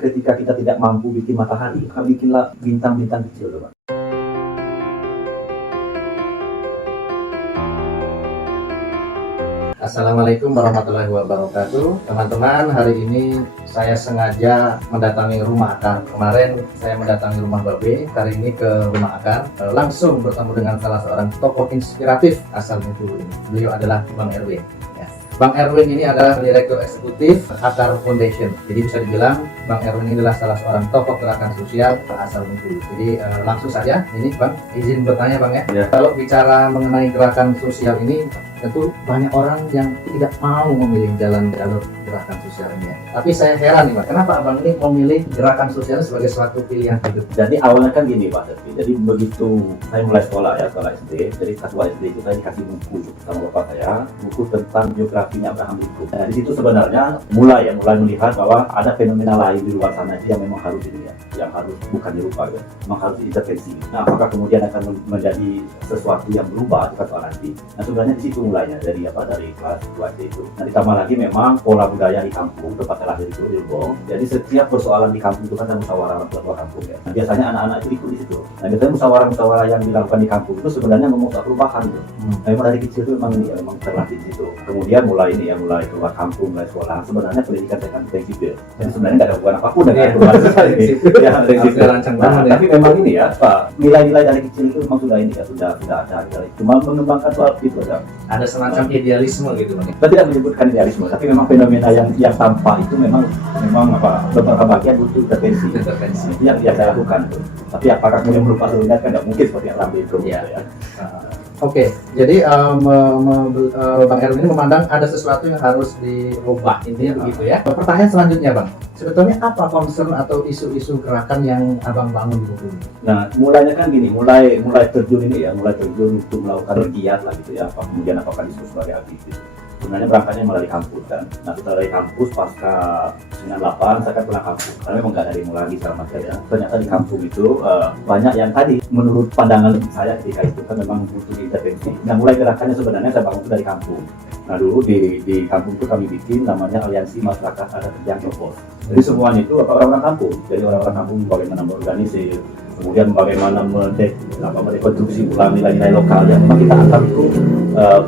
Ketika kita tidak mampu bikin matahari, maka bikinlah bintang-bintang kecil, Pak. Assalamualaikum warahmatullahi wabarakatuh. Teman-teman, hari ini saya sengaja mendatangi rumah Akang. Kemarin saya mendatangi rumah Babe, kali ini ke rumah Akang. Langsung bertemu dengan salah seorang tokoh inspiratif asal Bengkulu ini. Beliau adalah Bang Erwin. Ya. Bang Erwin ini adalah Direktur Eksekutif Akar Foundation. Jadi bisa dibilang Bang Erwin ini adalah salah seorang tokoh gerakan sosial asal Bengkulu. Jadi langsung saja, ini Bang, izin bertanya Bang ya. Kalau bicara mengenai gerakan sosial ini, tentu banyak orang yang tidak mau memilih jalur gerakan sosial ini. Tapi saya heran nih Pak, kenapa Abang ini memilih gerakan sosial sebagai suatu pilihan hidup? Jadi awalnya kan gini Pak Servi, jadi begitu saya mulai sekolah SD, jadi kelas SD itu saya dikasih buku sama bapak saya, buku tentang biografinya Abraham Lincoln. Nah di situ sebenarnya mulai melihat bahwa ada fenomena lain di luar sana yang memang harus dilihat, yang harus bukan dilupa, ya, memang harus diintervensi. Nah apakah kemudian akan menjadi sesuatu yang berubah itu soal nanti. Nah sebenarnya di situ mulainya dari kelas 2 SD itu. Nah ditambah lagi memang pola budaya di kampung tempat saya lahir itu di Lebong. Jadi setiap persoalan di kampung itu kan ada musyawarah ketua kampung ya. Nah biasanya anak-anak itu ikut di situ. Nah biasanya musyawarah yang dilakukan di kampung itu sebenarnya ngomong soal perubahan gitu. Nah, memang dari kecil itu memang terlatih di situ. Kemudian mulai keluar kampung, mulai sekolah. Sebenarnya pendidikan saya kan prinsipil. Jadi sebenarnya nggak ada hubungan apapun dengan perubahan sosial ini. Ya prinsipil. Tapi memang ini ya Pak, nilai-nilai dari kecil itu memang sudah ada. Cuma mengembangkan soal itu aja. Ada semacam idealisme gitu Bang. Kita tidak menyebutkan idealisme, tapi memang fenomena yang tampak itu memang beberapa bagian butuh intervensi. Itu yang saya lakukan. Tapi apakah kemudian berupa seluruhnya kan tidak mungkin seperti yang Rambi itu. Ya. Oke, jadi Bang Erwin ini memandang ada sesuatu yang harus dirubah, intinya begitu ya. Pertanyaan selanjutnya Bang, sebetulnya apa concern atau isu-isu gerakan yang Abang bangun di Bengkulu? Nah, mulainya kan gini, mulai terjun untuk melakukan giat lah gitu ya. Kemudian apakah disebut sebagai aktivis? Sebenarnya berangkatnya malah di kampus kan. Nah setelah dari kampus pasca 98 saya kan pulang kampus. Karena memang nggak ada ilmu lagi sama sekali ya. Ternyata di kampus itu banyak yang tadi menurut pandangan saya ketika itu kan memang butuh intervensi. Nah mulai gerakannya sebenarnya saya bangun itu dari kampung. Nah dulu di kampung itu kami bikin namanya Aliansi Masyarakat Adat Kerjaan Kepos. Jadi semuanya itu orang-orang kampung. Jadi orang-orang kampung bagaimana mengorganisir, kemudian bagaimana merekonstruksi ulang nilai-nilai lokal yang memang kita anggap itu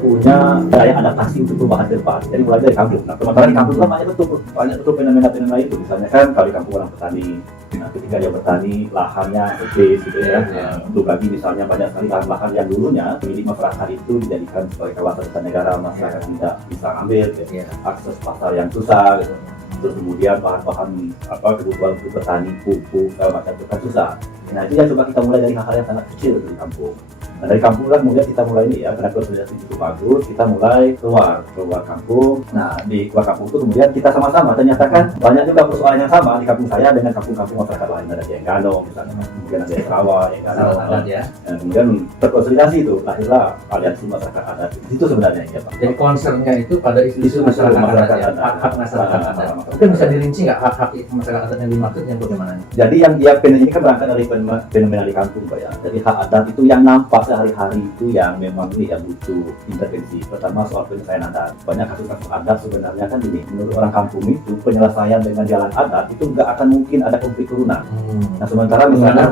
punya daya adaptasi untuk perubahan ke depan. Jadi mulai dari kampung. Nah, sementara di kampung itu banyak betul fenomena-fenomena itu. Misalnya kan kalau di kampung orang petani, nah ketika dia bertani lahannya habis gitu ya. Untuk lagi misalnya banyak sekali lahan-lahan yang dulunya milik masyarakat itu dijadikan sebagai kawasan hutan negara, masyarakat tidak bisa ambil, gitu. Akses pasar yang susah, gitu. Terus kemudian bahan-bahan kebutuhan untuk petani, pupuk, segala macam itu kan susah. Nah itu yang coba kita mulai dari hal-hal yang sangat kecil di kampung. Nah dari kampung kan kemudian kita mulai karena konsolidasi cukup bagus, kita mulai keluar kampung. Nah di keluar kampung itu kemudian kita sama-sama ternyata kan banyak juga persoalan yang sama di kampung saya dengan kampung-kampung masyarakat lain. Ada yang Ganong misalnya, kemudian ada yang Rawa, yang Ganong, ya. Dan kemudian terkonsolidasi itu lahirlah Aliansi Masyarakat Adat. Itu sebenarnya ya Pak. Jadi concernnya itu pada isu-isu masyarakat adat, hak-hak masyarakat adat. Mungkin bisa dirinci nggak hak-hak masyarakat adat yang dimaksud yang bagaimana? Jadi yang ini kan berangkat dari fenomena di kampung Pak ya. Jadi hak adat itu yang nampak sehari-hari itu yang memang yang butuh intervensi. Pertama soal penyelesaian adat. Banyak kasus-kasus adat sebenarnya kan ini menurut orang kampung itu penyelesaian dengan jalan adat itu nggak akan mungkin ada konflik turunan. Nah sementara misalnya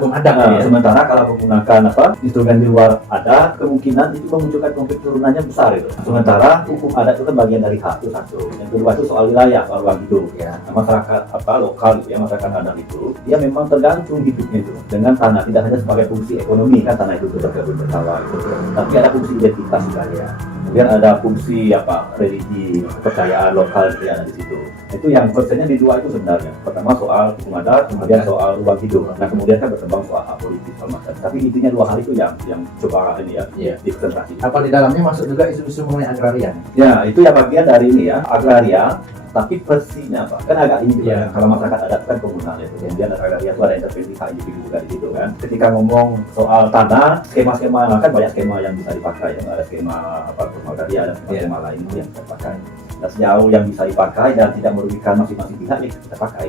sementara kalau menggunakan instrumen di luar adat kemungkinan itu memunculkan konflik turunannya besar itu. Sementara hukum adat itu kan bagian dari hak itu satu. Yang kedua itu soal wilayah, soal ruang hidup ya. Nah, masyarakat lokal itu ya, masyarakat adat itu dia memang tergantung hidupnya itu dengan tanah, tidak hanya sebagai fungsi ekonomi kan tanah itu bergabung bersama itu, tapi ada fungsi identitas juga ya. Kemudian ada fungsi religi, kepercayaan lokal yang ada di situ. Itu yang konsennya di dua itu sebenarnya. Pertama soal hukum adat, kemudian soal ruang hidup. Nah kemudian kan berkembang soal hak politik sama sekali. Tapi intinya dua hal itu yang coba dikonsentrasi. Apa di dalamnya masuk juga isu-isu mengenai agrarian? Ya itu ya bagian dari agraria. Tapi versinya kan agak ini juga kalau masyarakat adat kan komunal ya. Kemudian agraria itu ada intervensi hak individu juga di situ kan. Ketika ngomong soal tanah, skema-skema kan banyak skema yang bisa dipakai. Ada skema agraria, ada skema lain yang bisa dipakai. Nah sejauh yang bisa dipakai dan tidak merugikan masing-masing pihak kita pakai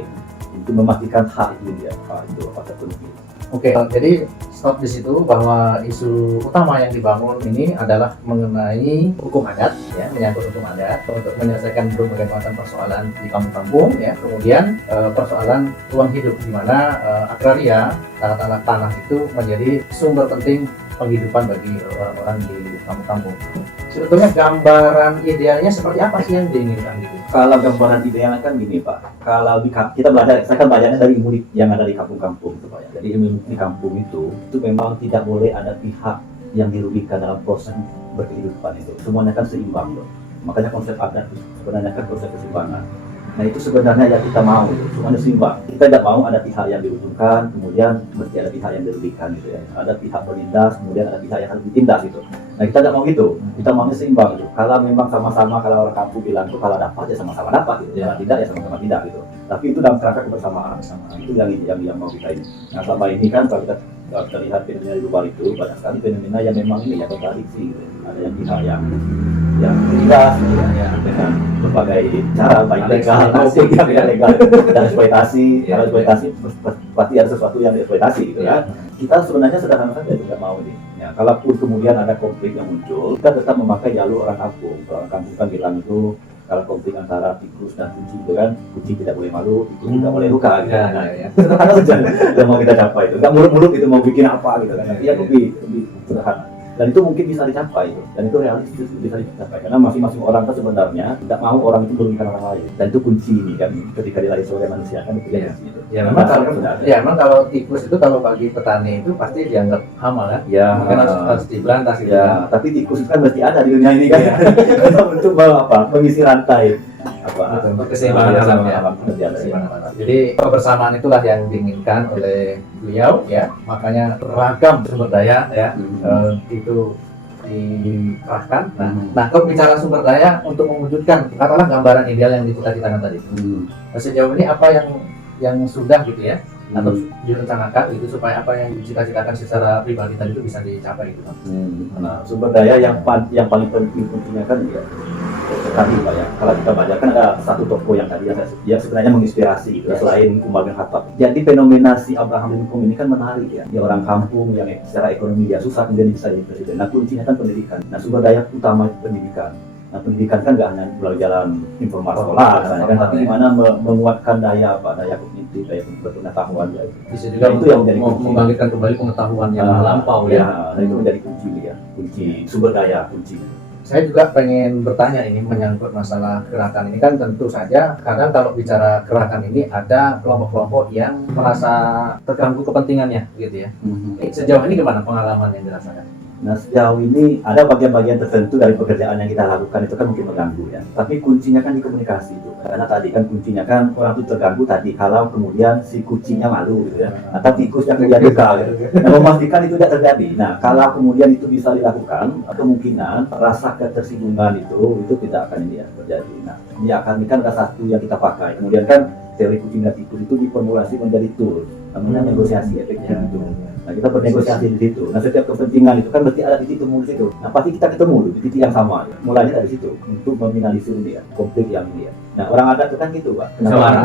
untuk memastikan hak itu dia itu apa terpenuhi. Oke, jadi stop di situ bahwa isu utama yang dibangun ini adalah mengenai hukum adat, ya, menyangkut hukum adat untuk menyelesaikan berbagai macam persoalan di kampung-kampung, ya. Kemudian persoalan ruang hidup di mana agraria, tanah itu menjadi sumber penting penghidupan bagi orang-orang di kampung-kampung. Sebetulnya gambaran idealnya seperti apa sih yang diinginkan gitu? Kalau gambaran idealnya kan gini Pak, kalau kita belajar, saya kan belajarnya dari murid yang ada di kampung-kampung itu Pak ya. Jadi ilmu di kampung itu memang tidak boleh ada pihak yang dirugikan dalam proses berkehidupan itu. Semuanya kan seimbang loh. Makanya konsep adat itu sebenarnya kan proses keseimbangan. Nah itu sebenarnya yang kita mau, semuanya seimbang. Kita tidak mau ada pihak yang diuntungkan, kemudian mesti ada pihak yang dirugikan gitu ya. Ada pihak bertindas, kemudian ada pihak yang harus ditindas gitu. Nah kita tidak mau gitu, kita maunya seimbang gitu. Kalau memang sama-sama, kalau orang kampung bilang itu kalau dapat ya sama-sama dapat gitu, kalau tidak ya sama-sama tidak gitu. Tapi itu dalam kerangka kebersamaan, itu yang mau kita ini. Nah selama ini kan kalau kita lihat fenomena di luar itu banyak sekali fenomena yang memang ini ya kontradiksi gitu. Ada yang pihak yang tidak ya, dengan berbagai cara baik legal maupun yang tidak legal dan eksploitasi. Kalau eksploitasi pasti ada sesuatu yang dieksploitasi gitu ya. Kita sebenarnya sederhana saja tidak mau ini. Ya, kalaupun kemudian ada konflik yang muncul, kita tetap memakai jalur orang kampung. Kalau orang kampung kan bilang itu kalau konflik antara tikus dan kucing itu kan kucing tidak boleh malu, tikus tidak boleh luka gitu. Sederhana saja yang mau kita capai itu. Enggak muluk-muluk itu mau bikin apa gitu kan. Iya lebih sederhana. Dan itu mungkin bisa dicapai itu. Dan itu realistis bisa dicapai karena masing-masing orang kan sebenarnya tidak mau orang itu merugikan orang lain. Dan itu kunci ini kan ketika dilahirkan sebagai manusia kan itu kunci itu. Ya memang kalau tikus itu kalau bagi petani itu pasti dianggap hama kan. Ya mungkin harus diberantas gitu. Ya, tapi tikus itu kan mesti ada di dunia ini kan. Untuk mengisi rantai untuk keseimbangan alam ya. Jadi kebersamaan itulah yang diinginkan oleh beliau ya. Makanya beragam sumber daya ya itu dikerahkan. Nah, kalau bicara sumber daya untuk mewujudkan katakanlah gambaran ideal yang dicita-citakan tadi. Sejauh ini apa yang sudah gitu ya atau direncanakan gitu supaya apa yang dicita-citakan secara pribadi tadi itu bisa dicapai gitu. Nah, sumber daya yang paling pentingnya kan ya tadi Pak ya. Kalau kita baca kan ada satu tokoh yang tadi yang sebenarnya menginspirasi gitu, selain Umar bin Khattab. Jadi fenomena si Abraham Lincoln ini kan menarik ya. Dia orang kampung yang secara ekonomi dia susah kemudian bisa jadi presiden. Nah kuncinya kan pendidikan. Nah sumber daya utama pendidikan. Nah pendidikan kan nggak hanya melalui jalan informal sekolah kan, tapi gimana menguatkan daya kognitif, daya pengetahuan ya. Bisa juga itu yang membangkitkan kembali pengetahuan yang lampau ya. Nah itu menjadi kunci sumber daya kunci. Saya juga pengen bertanya ini menyangkut masalah gerakan ini kan tentu saja kadang kalau bicara gerakan ini ada kelompok-kelompok yang merasa terganggu kepentingannya gitu ya. Sejauh ini gimana pengalaman yang dirasakan? Nah sejauh ini ada bagian-bagian tertentu dari pekerjaan yang kita lakukan itu kan mungkin mengganggu ya. Tapi kuncinya kan di komunikasi itu. Karena tadi kan kuncinya kan orang itu terganggu tadi kalau kemudian si kucingnya malu gitu ya. Atau tikusnya kemudian duka gitu. Nah memastikan itu tidak terjadi. Nah kalau kemudian itu bisa dilakukan, kemungkinan rasa ketersinggungan itu tidak akan terjadi. Nah ini kan ada satu yang kita pakai. Kemudian kan teori kucing dan tikus itu diformulasi menjadi tools. Namanya negosiasi efektif itu. Nah kita bernegosiasi di situ. Nah setiap kepentingan itu kan berarti ada titik temu di situ. Nah pasti kita ketemu di titik yang sama. Mulainya dari situ untuk meminimalisir dia konflik yang dia. Nah orang adat itu kan gitu Pak.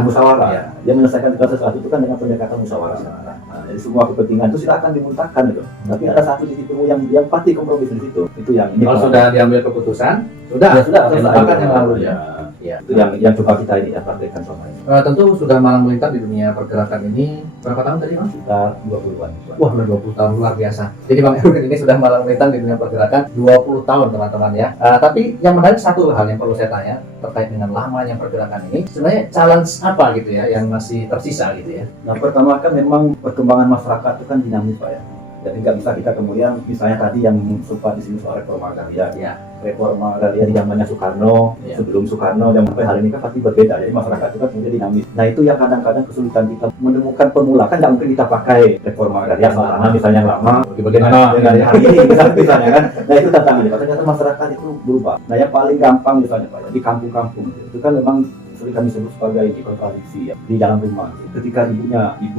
Musyawarah. Ya. Dia menyelesaikan sesuatu itu kan dengan pendekatan musyawarah. Nah, jadi semua kepentingan itu silakan dimuntahkan gitu. Tapi ada satu titik temu yang pasti kompromi di situ. Itu yang ini. Kalau sudah diambil keputusan, sudah selesai yang lalu ya. Ya, itu yang coba kita ini praktekkan selama ini. Tentu sudah malang melintang di dunia pergerakan ini berapa tahun tadi Bang? Sekitar 20-an. Wah, 20 tahun luar biasa. Jadi Bang Erwin ini sudah malang melintang di dunia pergerakan 20 tahun teman-teman ya. Tapi yang menarik satu hal yang perlu saya tanya terkait dengan lamanya pergerakan ini, sebenarnya challenge apa gitu ya yang masih tersisa gitu ya? Nah pertama kan memang perkembangan masyarakat itu kan dinamis Pak ya. Jadi nggak bisa kita kemudian misalnya tadi yang sempat disini soal reforma agraria ya. Reforma agraria di zamannya Soekarno sebelum Soekarno dan sampai hari ini kan pasti berbeda. Jadi masyarakat itu kan kemudian dinamis. Nah itu yang kadang-kadang kesulitan kita menemukan formula. Kan nggak mungkin kita pakai reforma agraria lama misalnya yang lama bagaimana dengan hari ini misalnya kan. Nah itu tantangannya. Ternyata masyarakat itu berubah. Nah yang paling gampang misalnya Pak di kampung-kampung itu kan memang sering kami sebut sebagai kontradiksi ya di dalam rumah. Ketika ibu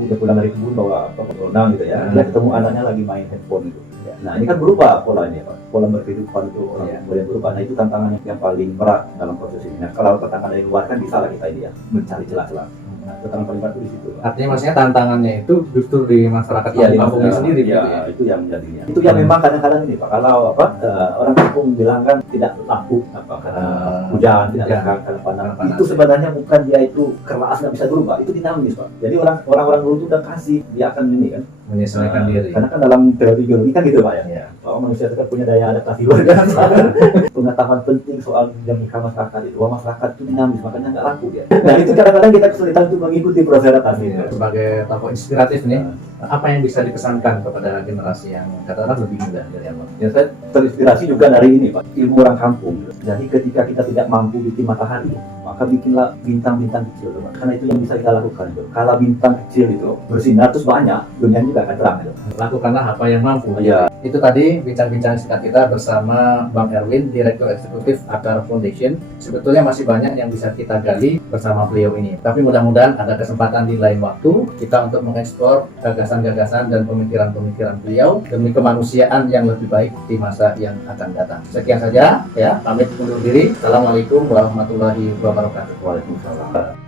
udah pulang dari kebun bawa rendang gitu ya, dia ketemu anaknya lagi main handphone gitu. Nah ini kan berubah polanya Pak, pola berkehidupan itu orang boleh berubah. Nah itu tantangan yang paling berat dalam proses ini. Nah kalau tantangan dari luar kan bisa lah kita ini ya mencari celah-celah. Nah, tantangan paling berat itu di situ. Artinya maksudnya tantangannya itu justru di masyarakat Iya, di kampungnya masyarakat sendiri. ya, gitu ya. itu yang menjadinya. Itu yang memang kadang-kadang ini Pak, kalau orang kampung bilang kan tidak lampu karena hujan, tidak hujan. karena panas. Panas. Itu sebenarnya bukan dia itu keras nggak bisa berubah, itu dinamis Pak. Jadi orang-orang dulu itu udah kasih dia akan ini kan Menyesuaikan diri. Karena kan dalam teori geologi kan gitu Pak ya. Iya. Bahwa manusia itu kan punya daya adaptasi luar biasa. Pengetahuan penting soal dinamika masyarakat itu, bahwa masyarakat itu dinamis, makanya nggak laku dia. Nah itu kadang-kadang kita kesulitan untuk mengikuti proses adaptasi. Sebagai tokoh inspiratif nih, apa yang bisa dipesankan kepada generasi yang katakanlah lebih muda dari Abang? Ya saya terinspirasi juga dari ini Pak, ilmu orang kampung. Jadi ketika kita tidak mampu bikin matahari, maka bikinlah bintang-bintang kecil Pak. Karena itu yang bisa kita lakukan. Kalau bintang kecil itu bersinar terus banyak, dunia juga akan terang. Lakukanlah apa yang mampu. Ya. Itu tadi bincang-bincang singkat kita bersama Bang Erwin, Direktur Eksekutif Akar Foundation. Sebetulnya masih banyak yang bisa kita gali bersama beliau ini. Tapi mudah-mudahan ada kesempatan di lain waktu kita untuk mengeksplor gagasan-gagasan dan pemikiran-pemikiran beliau demi kemanusiaan yang lebih baik di masa yang akan datang. Sekian saja ya, pamit undur diri. Assalamualaikum warahmatullahi wabarakatuh. Waalaikumsalam.